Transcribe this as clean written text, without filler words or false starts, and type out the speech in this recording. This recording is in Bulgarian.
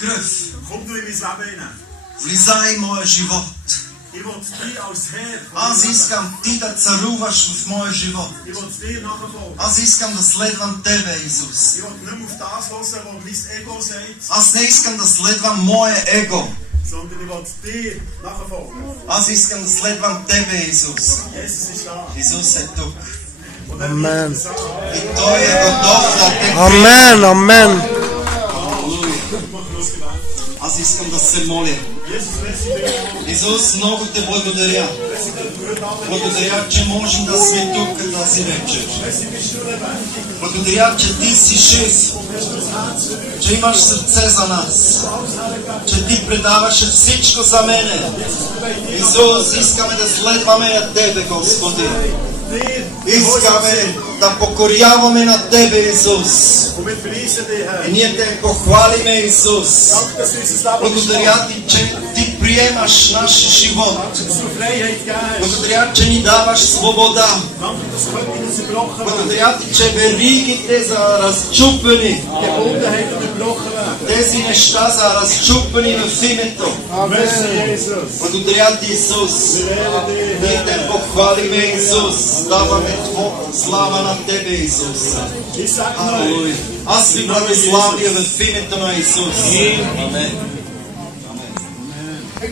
кръв. Komm du in mein Leben hinein. Влизай в моя живот. Ich will dich als Herr von Аз meinem Leben. искам ти да царуваш в моя живот. Ich will dir nachfolgen. Аз искам да следвам тебе, Исус. Ich will nicht mehr auf das hören, was mein Ego sagt, Аз не искам да следвам моя его. sondern ich will dir nachfolgen. Аз искам да следвам тебе, Исус. Jesus ist da. Исус е тук. Und er Amen. bietet es an. И Той е готов да те Amen, amen. Алелуя. Аз искам да се моля. Jesus, merci dir. Исус, много те благодаря. Merci dir für heute Abend. Благодаря, че можем да сме тук тази вечер. Merci, bist du lebendig. Благодаря, че ти си жив. Hast du das Herz für uns? Че имаш сърце за нас. Че ти предаваш всичко за мене. Исус, искаме да следваме на тебе, Господи. Dir. Искаме да покоряваме на тебе, Исус. Und wir preisen dich, Herr. И ние те похвалиме, Исус. Danke, dass du unser Leben Благодаря ти, че ти приемаш нашия живот. Danke, dass du Freiheit gegeben hast. Благодаря, че ни даваш свобода. Danke, dass Ketten zerbrochen werden. Благодаря ти, че веригите са разчупени. Gebundenheiten unterbrochen werden. Тези неща са разчупени в името. Merci, Jesus. Благодаря ти, Исус. Wir ehren dich, Ние те Herr. похвалиме, Исус. Даваме слава на тебе, Исус. Ich sage mal, Алелуя. Аз ви благославя в името на Исус. Амен.